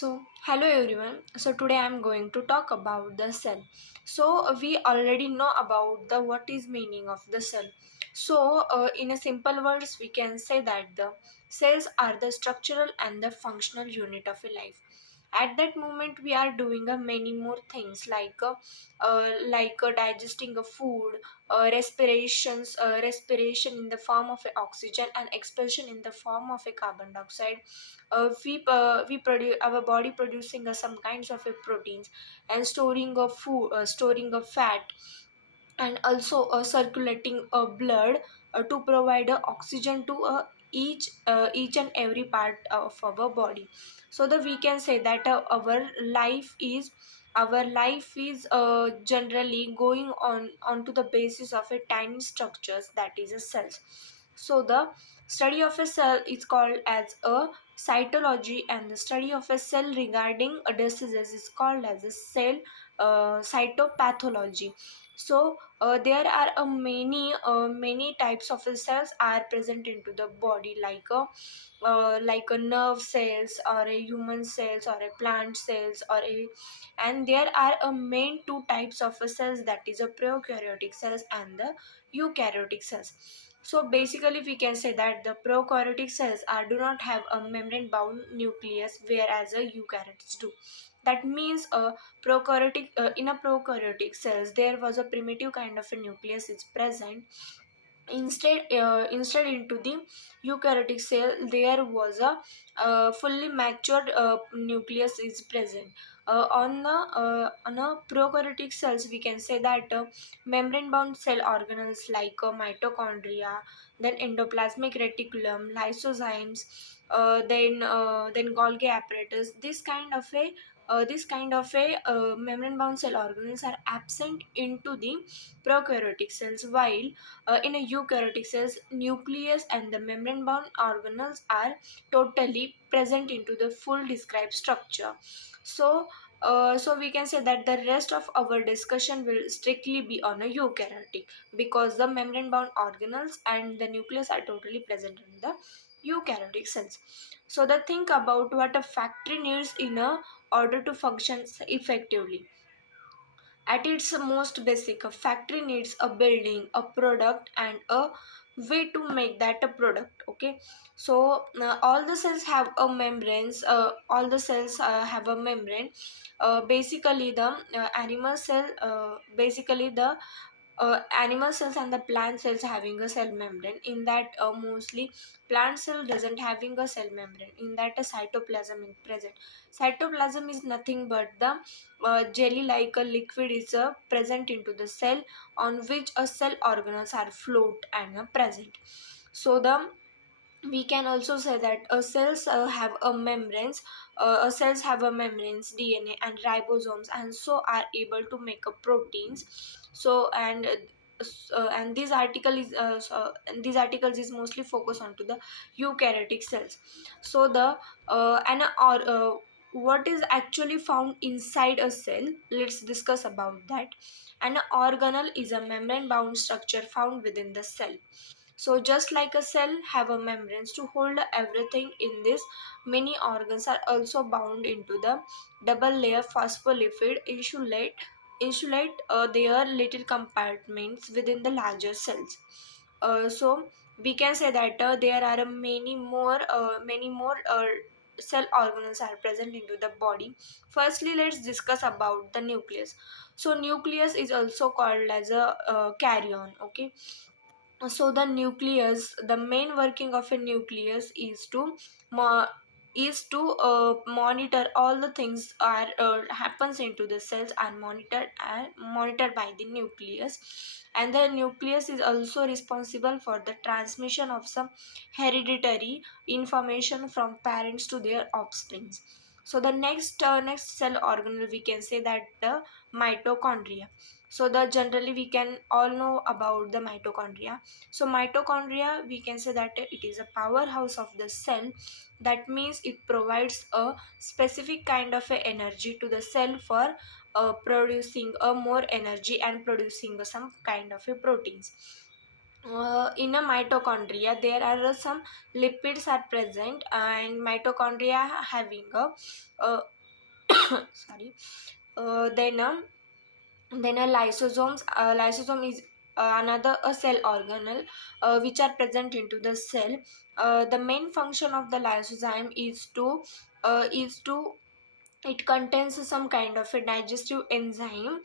Hello everyone. Today I'm going to talk about the cell. We already know about the what is meaning of the cell. In a simple words, we can say that the cells are the structural and the functional unit of a life. At that moment, we are doing many more things like digesting a food, respiration in the form of a oxygen, and expulsion in the form of a carbon dioxide. We produce our body producing some kinds of proteins and storing of food, storing of fat, and also circulating blood to provide oxygen to each and every part of our body. So that we can say that our life is generally going on onto the basis of a tiny structures, that is a cells. So the study of a cell is called as a cytology, and the study of a cell regarding a diseases is called as a cell cytopathology. There are many types of cells are present into the body, like a nerve cells or a human cells or a plant cells or a and there are a main two types of cells, that is a prokaryotic cells and the eukaryotic cells. So basically we can say that the prokaryotic cells do not have a membrane bound nucleus, whereas a eukaryotes do. That means in a prokaryotic cells there was a primitive kind of a nucleus is present. Instead into the eukaryotic cell there was a fully matured nucleus is present. On a prokaryotic cells we can say that membrane bound cell organelles like mitochondria, then endoplasmic reticulum, lysozymes, then Golgi apparatus. This kind of a membrane bound cell organelles are absent into the prokaryotic cells, while in a eukaryotic cells, nucleus and the membrane bound organelles are totally present into the full described structure. So we can say that the rest of our discussion will strictly be on a eukaryotic, because the membrane bound organelles and the nucleus are totally present in the eukaryotic cells. So the think about what a factory needs in a order to function effectively. At its most basic, a factory needs a building, a product, and a way to make that a product. Okay, all the cells have a membranes. All the cells have a membrane. Basically, the animal cell. Basically, the animal cells and the plant cells having a cell membrane. In that, mostly plant cell doesn't having a cell membrane. In that, a cytoplasm is present. Cytoplasm is nothing but the jelly like a liquid is present into the cell, on which a cell organelles are float and present. So the we can also say that cells have a membranes. Cells have a membranes, DNA and ribosomes, and so are able to make a proteins. So and and these articles is mostly focused onto the eukaryotic cells. So the and or what is actually found inside a cell, let's discuss about that. An organelle is a membrane bound structure found within the cell. So just like a cell have a membranes to hold everything in this, many organs are also bound into the double layer phospholipid insulate their little compartments within the larger cells. So we can say that there are many more cell organelles are present into the body. Firstly, let's discuss about the nucleus. So nucleus is also called as a carrion. Okay, so the main working of a nucleus is to mo- monitor all the things are happens into the cells and monitored by the nucleus. And the nucleus is also responsible for the transmission of some hereditary information from parents to their offsprings. So the next cell organelle we can say that the mitochondria. So the generally we can all know about the mitochondria. So mitochondria, we can say that it is a powerhouse of the cell. That means it provides a specific kind of a energy to the cell for producing a more energy and producing some kind of a proteins. In a mitochondria there are some lipids are present, and mitochondria having a uh, sorry then a lysosomes lysosome is another a cell organelle which are present into the cell. The main function of the lysosome is to it contains some kind of a digestive enzyme.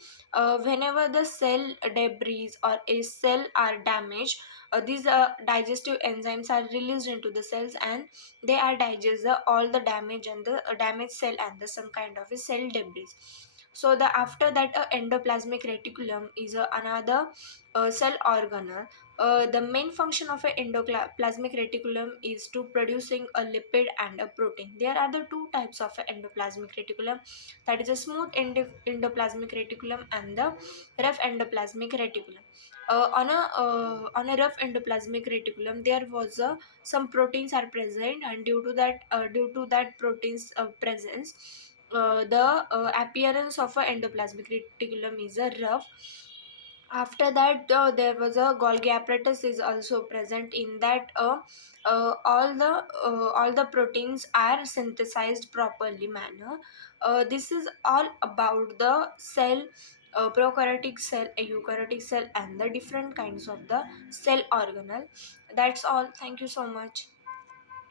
Whenever the cell debris or a cell are damaged, these digestive enzymes are released into the cells, and they are digest all the damage and the damaged cell and the some kind of a cell debris. So the after that endoplasmic reticulum is another cell organelle. The main function of a endoplasmic reticulum is to producing a lipid and a protein. There are the two types of a endoplasmic reticulum, that is a smooth endoplasmic reticulum and the rough endoplasmic reticulum. On a rough endoplasmic reticulum there was some proteins are present, and due to that proteins presence, the appearance of a endoplasmic reticulum is a rough. After that there was a Golgi apparatus is also present. In that all the proteins are synthesized properly manner. This is all about the cell, prokaryotic cell, eukaryotic cell, and the different kinds of the cell organelle. That's all. Thank you so much.